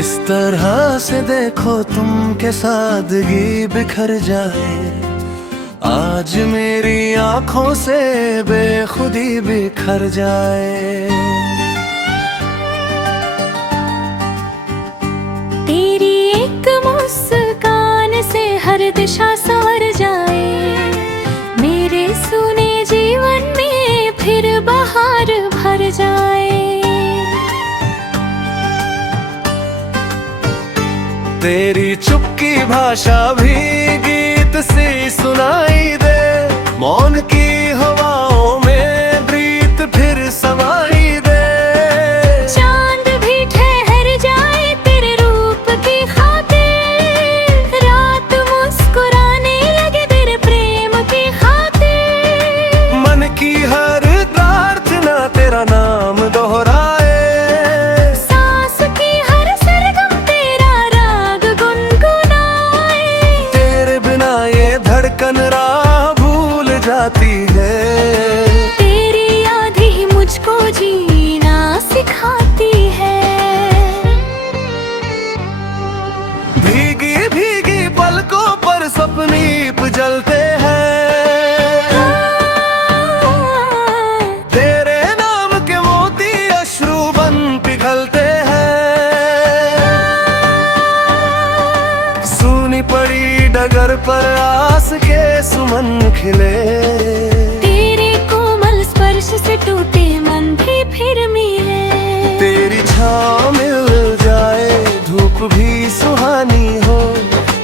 इस तरह से देखो तुम के सादगी बिखर जाए। आज मेरी आंखों से बेखुदी बिखर जाए। तेरी एक मुस्कान से हर दिशा संवर जाए। मेरे सूने जीवन में फिर बहार भर जाए। तेरी चुपकी भाषा भी गीत सी सुनाई दे। मौन की हवाओं में प्रीत फिर समाई दे। चांद भी ठहर जाए तेरे रूप की खातिर। रात मुस्कुराने लगे तेरे प्रेम की खातिर। मन की हर प्रार्थना तेरा नाम दोहराए। धड़कन राह भूल जाती है। तेरी याद ही मुझको जीना सिखाती है। भीगी भीगी पलकों पर सपनीप जलते हैं। तेरे नाम के मोती अश्रु बन पिघलते हैं। सूनी पड़ी डगर पर आस के सुमन खिले। तेरे कोमल स्पर्श से टूटे मन भी फिर मिले। तेरी छाँव मिल जाए धूप भी सुहानी हो।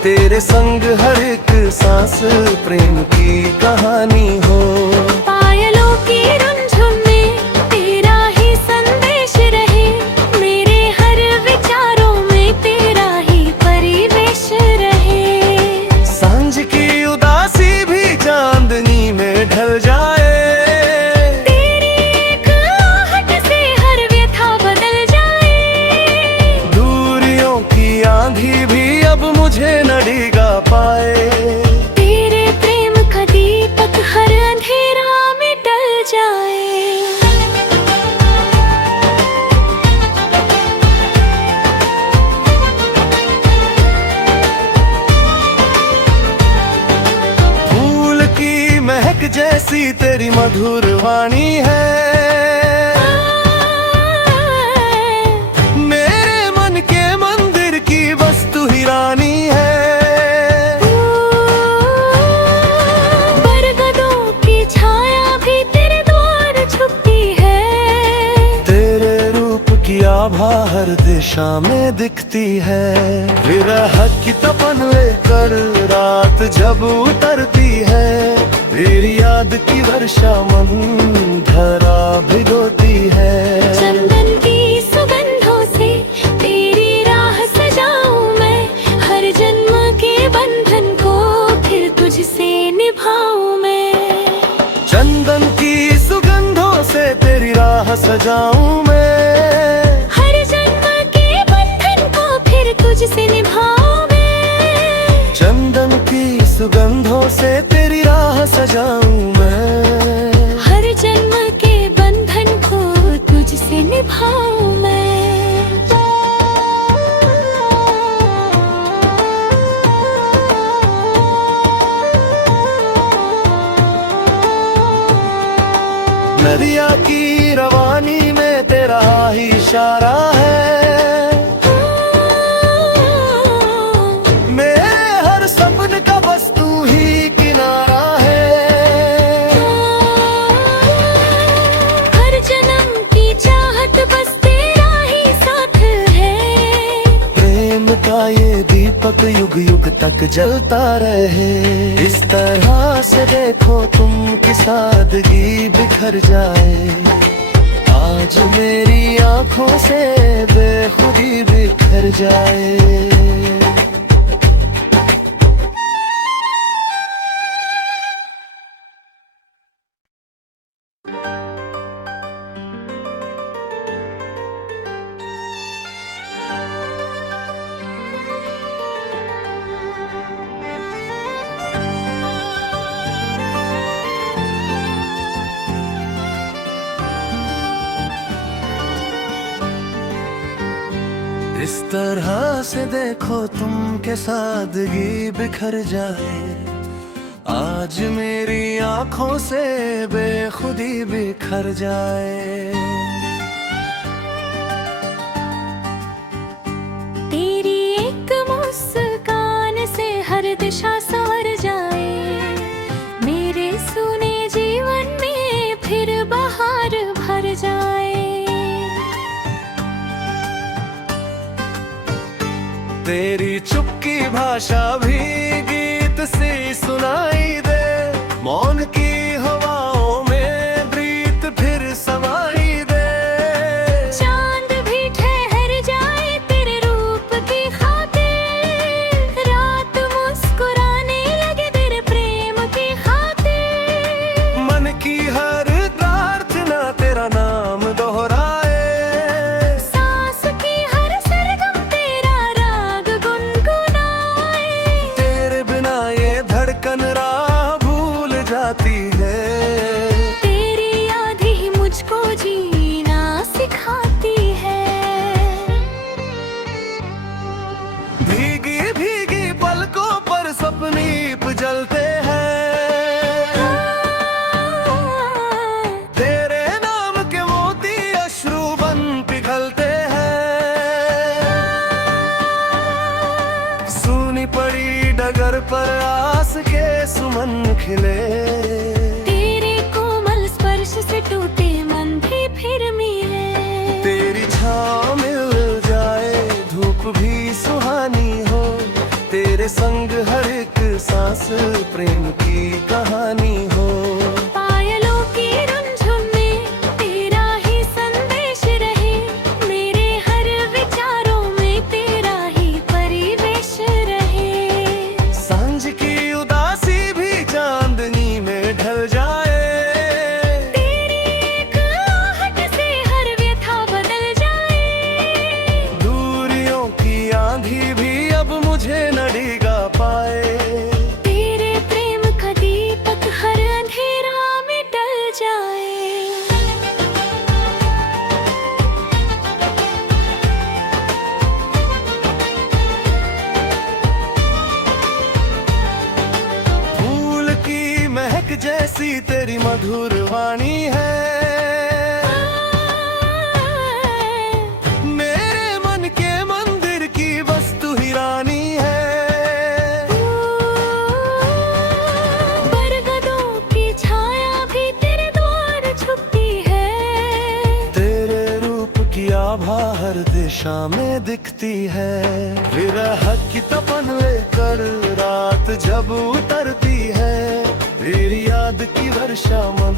तेरे संग हर एक सांस प्रेम की कहानी हो। पायलों की रुनझुन में तेरा ही संदेश रहे। मेरे हर विचारों में तेरा ही परिवेश रहे। सांझ की उदासी भी चांदनी में ढल जाए। तेरी एक आहट से हर व्यथा बदल जाए। दूरियों की आंधी भी अब मुझे न डिगा पाए। तेरे प्रेम का दीपक हर अंधेरा में डल जाए। महक जैसी तेरी मधुर वाणी है। मेरे मन के मंदिर की वस्तु ही रानी है। बरगदों की छाया भी तेरे द्वार छुपती है। तेरे रूप की आभा हर दिशा में दिखती है। विरह की तपन लेकर रात जब उतरती है। तेरी याद की वर्षा मन धरा भिगोती है। चंदन की सुगंधों से तेरी राह सजाऊं मैं। हर जन्म के बंधन को फिर तुझसे निभाऊं मैं। चंदन की सुगंधों से तेरी राह सजाऊं मैं। हर जन्म के बंधन को फिर तुझसे निभाऊं मैं। चंदन की सुगंधों से तेरी राह सजाऊं मैं। हर जन्म के बंधन को तुझसे निभाऊं मैं। नदिया की रवानी में तेरा ही इशारा है। ये दीपक युग युग तक जलता रहे। इस तरह से देखो तुम की सादगी बिखर जाए। आज मेरी आंखों से बेखुदी बिखर जाए। इस तरह से देखो तुम के सादगी बिखर जाए, आज मेरी आंखों से बेखुदी बिखर जाए। तेरी एक मुस्कान से हर दिशा संवर जाए, मेरे सुने जीवन में फिर बहार भर जाए। तेरी चुपकी भाषा भी गीत सी सुनाई दे, मौन की हवाओं में प्रीत फिर समाई दे। चांद भी ठहर जाए तेरे रूप की खातिर, रात मुस्कुराने लगे तेरे प्रेम की खातिर। मन की हर प्रार्थना तेरा नाम दोहराए, सांस की हर सरगम तेरा राग गुनगुनाए। तेरे बिना ये धड़कन राह भूल जाती है, तेरी याद ही मुझको जीना सिखाती है। भीगी भीगी पलकों पर सपने जलते हैं, तेरे नाम के मोती अश्रु बन पिघलते हैं। सूनी पड़ी डगर पर आस के सुमन खिले, तेरे कोमल स्पर्श से टूटे मन भी फिर मिले। तेरी छाँव मिल जाए धूप भी सुहानी हो, तेरे संग हर एक सांस प्रेम की कहानी हो। पायलों की रुनझुन में तेरा ही संदेश रहे, मेरे हर विचारों में तेरा ही परिवेश रहे। सांझ की उदासी भी चांदनी में ढल जाए, तेरी एक आहट से हर व्यथा बदल जाए। दूरियों की आंधी भी अब मुझे न डिगा पाए, तेरे प्रेम का दीपक हर अंधेरा में डल जाए। फूल की महक जैसी तेरी मधुर वाणी है, मेरे मन के मंदिर की वस्तु ही रानी है। बरगदों की छाया भी तेरे द्वार छुपती है, तेरे रूप की आभा हर दिशा में दिखती है। विरह की तपन लेकर रात जब उतरती है, तेरी याद की वर्षा मन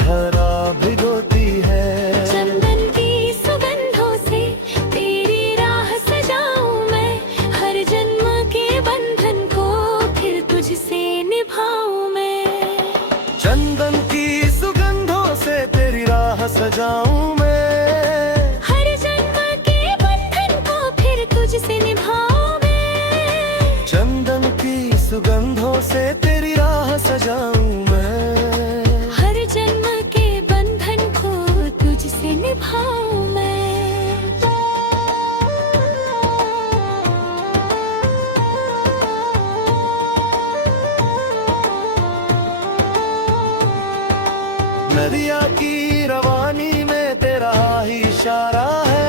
धरा भिगोती है। चंदन की सुगंधों से तेरी राह सजाऊं मैं, हर जन्म के बंधन को फिर तुझसे निभाऊं मैं। चंदन की सुगंधों से तेरी राह सजाऊं मैं, हर जन्म के बंधन को फिर तुझसे निभाऊं मैं। चंदन की सुगंधों से तेरी राह सजाऊं मैं, हर जन्म के बंधन को तुझसे निभाऊं मैं। नदिया की रवानी में तेरा ही इशारा है,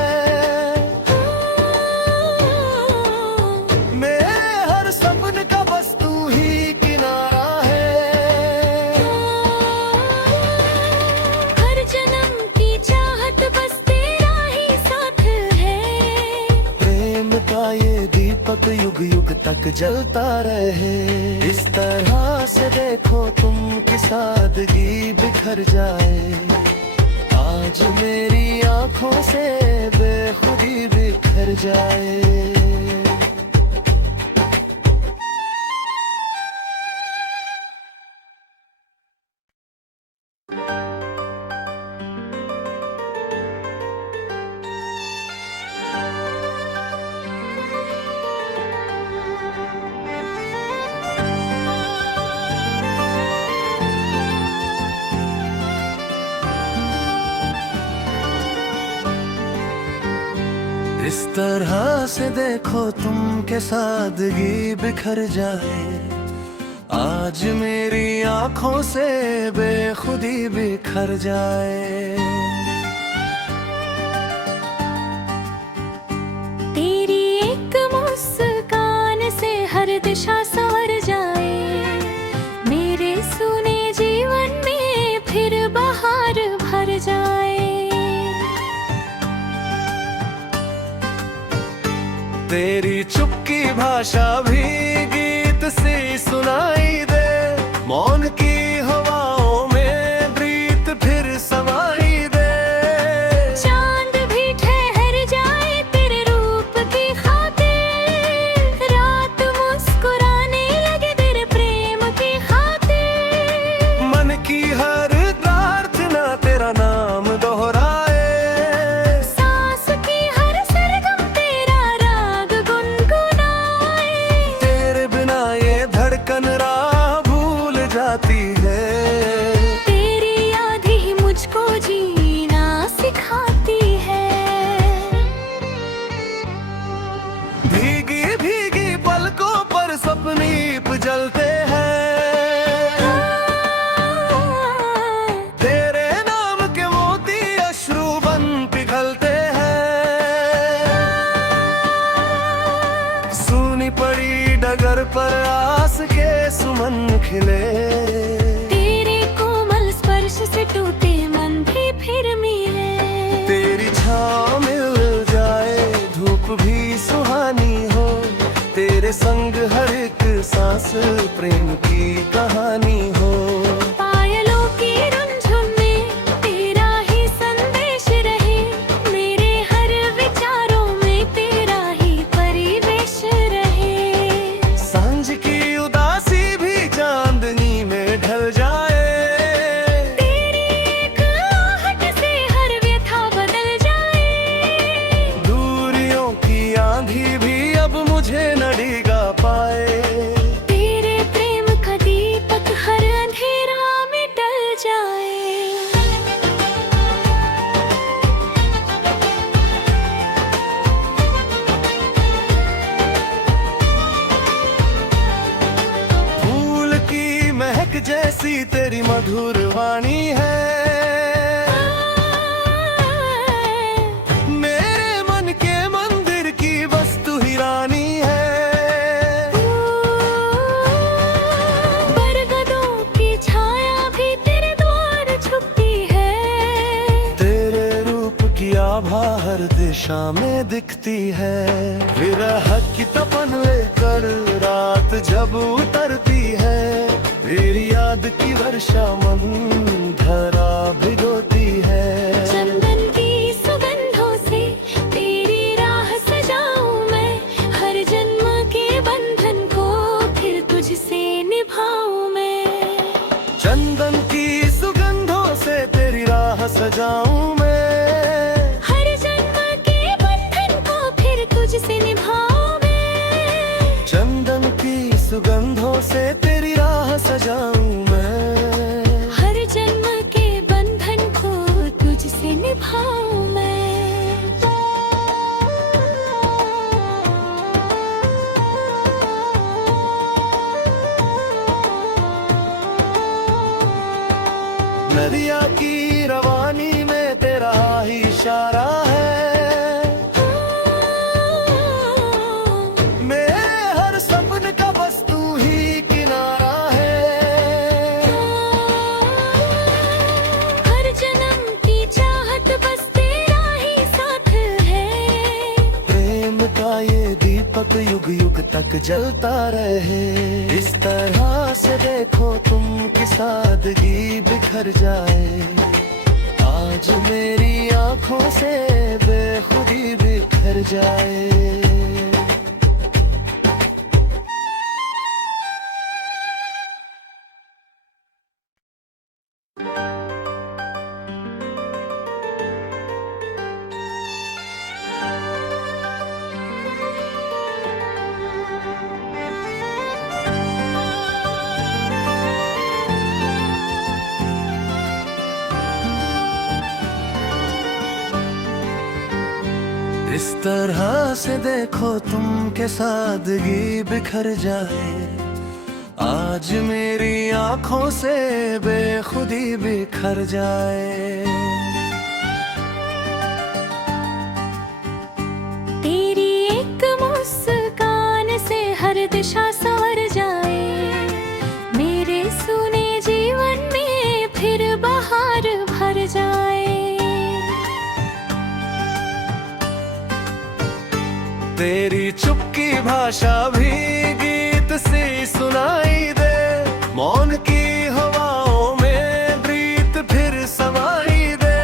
मेरे हर सपन का बस तू ही किनारा है। हर जन्म की चाहत बस तेरा ही साथ है, प्रेम का ये दीपक युग युग तक जलता रहे। इस तरह से देखो तुम की सादगी बिखर जाए, आज मेरी आंखों से बेखुदी बिखर जाए। इस तरह से देखो तुम के सादगी बिखर जाए, आज मेरी आंखों से बेखुदी बिखर जाए। तेरी एक मुस्कान से हर दिशा संवर जाए, मेरे सुने जीवन में फिर बहार भर जाए। तेरी चुपकी भाषा भी गीत सी सुनाई दे, मौन की हवाओं में प्रीत फिर समाई दे। चांद भी ठहर जाए तेरे रूप की खातिर, रात मुस्कुराने लगे तेरे प्रेम की खातिर। मन की हर प्रार्थना तेरा नाम दोहराए, सांस की हर सरगम तेरा राग गुनगुनाए। तेरे बिना ये धड़कन राह भूल जाती है, तेरी याद ही मुझको जीना सिखाती है। भीगी भीगी पलकों पर सपने जलते हैं, तेरे नाम के मोती अश्रु बन पिघलते हैं। सूनी पड़ी डगर पर आस के सुमन खिले, तेरे कोमल स्पर्श से टूटे मन भी फिर मिले। तेरी छाँव मिल जाए धूप भी सुहानी हो, तेरे संग हर एक सांस प्रेम की कहानी हो। पायलों की रुनझुन में तेरा ही संदेश रहे, मेरे हर विचारों में तेरा ही परिवेश रहे। सांझ की उदासी भी चांदनी में ढल जाए, तेरी एक आहट से हर व्यथा बदल जाए। दूरियों की आंधी भी अब मुझे न डिगा पाए। तेरे प्रेम का दीपक हर अंधेरा में डल जाए। फूल की महक जैसी तेरी मधुर वाणी है, मेरे मन के मंदिर की वस्तु ही रानी है। बरगदों की छाया भी तेरे द्वार छुपती है, तेरे रूप की आभा हर दिशा में दिखती है। विरह की तपन लेकर रात जब उतरती है, फिर याद की वर्षा मन धरा भिगोती है। चंदन की सुगंधों से तेरी राह सजाऊं मैं, हर जन्म के बंधन को फिर तुझसे निभाऊं मैं। चंदन की सुगंधों से तेरी राह सजाऊं मैं, हर जन्म के बंधन को फिर तुझसे निभाऊं मैं। चंदन की सुगंधों से तेरी राह सजाऊं मैं। हर जन्म के बंधन को तुझसे निभाऊं मैं। नदिया की रवानी में तेरा ही इशारा है, मेरे हर सपन का बस तू ही किनारा है। हर जन्म की चाहत बस तेरा ही साथ है, प्रेम का ये दीपक युग युग तक जलता रहे। इस तरह से देखो तुम की सादगी बिखर जाए, आज मेरी आंखों से बेखुदी बिखर जाए। इस तरह से देखो तुम के सादगी बिखर जाए, आज मेरी आंखों से बेखुदी बिखर जाए। तेरी एक मुस्कान से हर दिशा संवर जाए, मेरे सुने जीवन में फिर बहार भर जाए। तेरी चुपकी भाषा भी गीत सी सुनाई दे, मौन की हवाओं में प्रीत फिर समाई दे।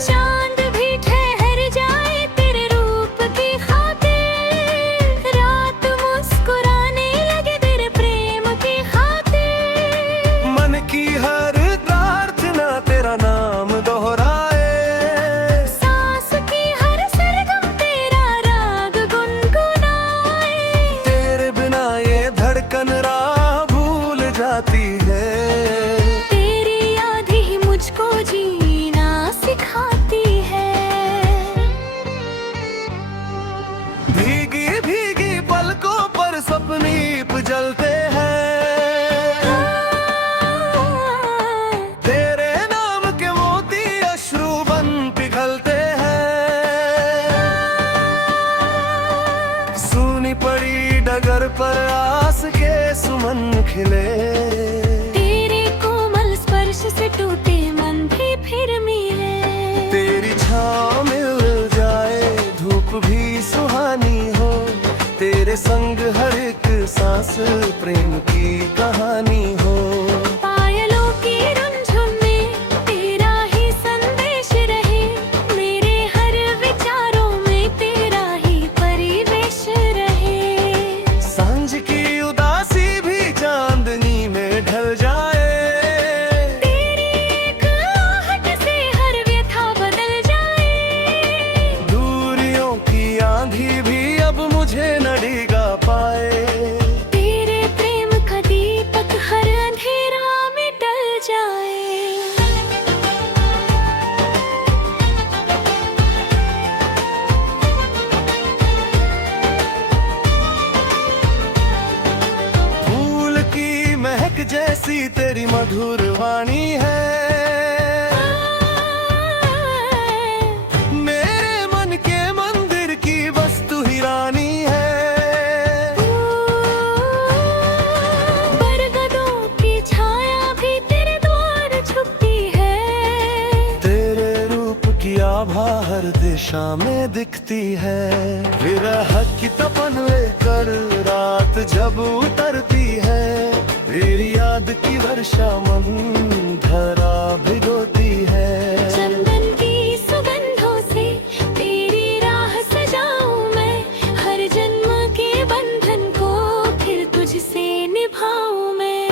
चांद भी ठहर जाए तेरे रूप की खातिर, रात मुस्कुराने लगे तेरे प्रेम की खातिर। मन की हर प्रार्थना तेरा नाम दोहराए, सांस की हर सरगम तेरा राग गुनगुनाए। तेरे बिना ये धड़कन राह भूल जाती है, तेरी याद ही मुझको जीना सिखाती है। भीगी भीगी पलकों पर सपनीप जलते हैं, तेरे नाम के मोती अश्रु बन पिघलते हैं। सूनी पड़ी डगर पर आस के सुमन खिले, तेरे कोमल स्पर्श से टूटे मन भी फिर मिले। तेरी छाँव मिल जाए धूप भी सुहानी हो, तेरे संग हर एक सांस प्रेम की कहानी हो। पायलों की रुनझुन में तेरा ही संदेश रहे, मेरे हर विचारों में तेरा ही परिवेश रहे। सांझ की उदासी भी चांदनी में ढल जाए, तेरी एक आहट से हर व्यथा बदल जाए। दूरियों की आंधी भी अब मुझे न डिगा पाए, तेरे प्रेम का दीपक हर अंधेरा में डल जाए। फूल की महक जैसी तेरी मधुर वाणी है, मेरे मन के मंदिर की वस्तु ही रानी है। बरगदों की छाया भी तेरे द्वार छुपती है, तेरे रूप की आभा हर दिशा में दिखती है। विरह की तपन लेकर रात जब उतरती है, तेरी याद की वर्षा मन धरा भिगोती है। चंदन की सुगंधों से तेरी राह सजाऊं मैं, हर जन्म के बंधन को फिर तुझसे निभाऊं मैं।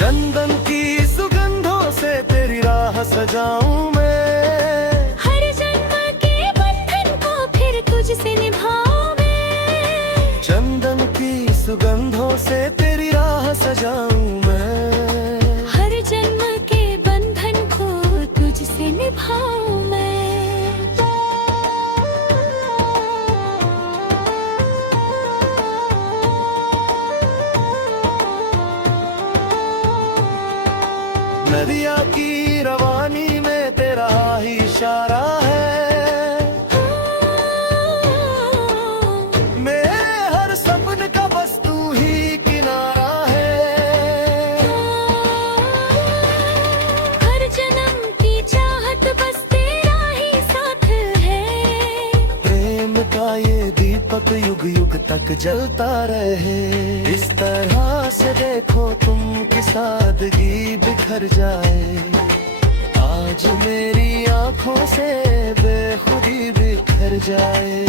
चंदन की सुगंधों से तेरी राह सजाऊं मैं, हर जन्म के बंधन को फिर तुझसे निभाऊं मैं। चंदन की सुगंधों से तेरी राह सजाऊं मैं। हर जन्म के बंधन को तुझसे निभाऊं मैं। नदिया की रवानी में तेरा ही इशारा है, मेरे हर सपन का बस तू ही किनारा है। हर जन्म की चाहत बस तेरा ही साथ है, प्रेम का ये दीपक युग युग तक जलता रहे। इस तरह से देखो तुम की सादगी बिखर जाए, आज मेरी आंखों से बेखुदी बिखर जाए।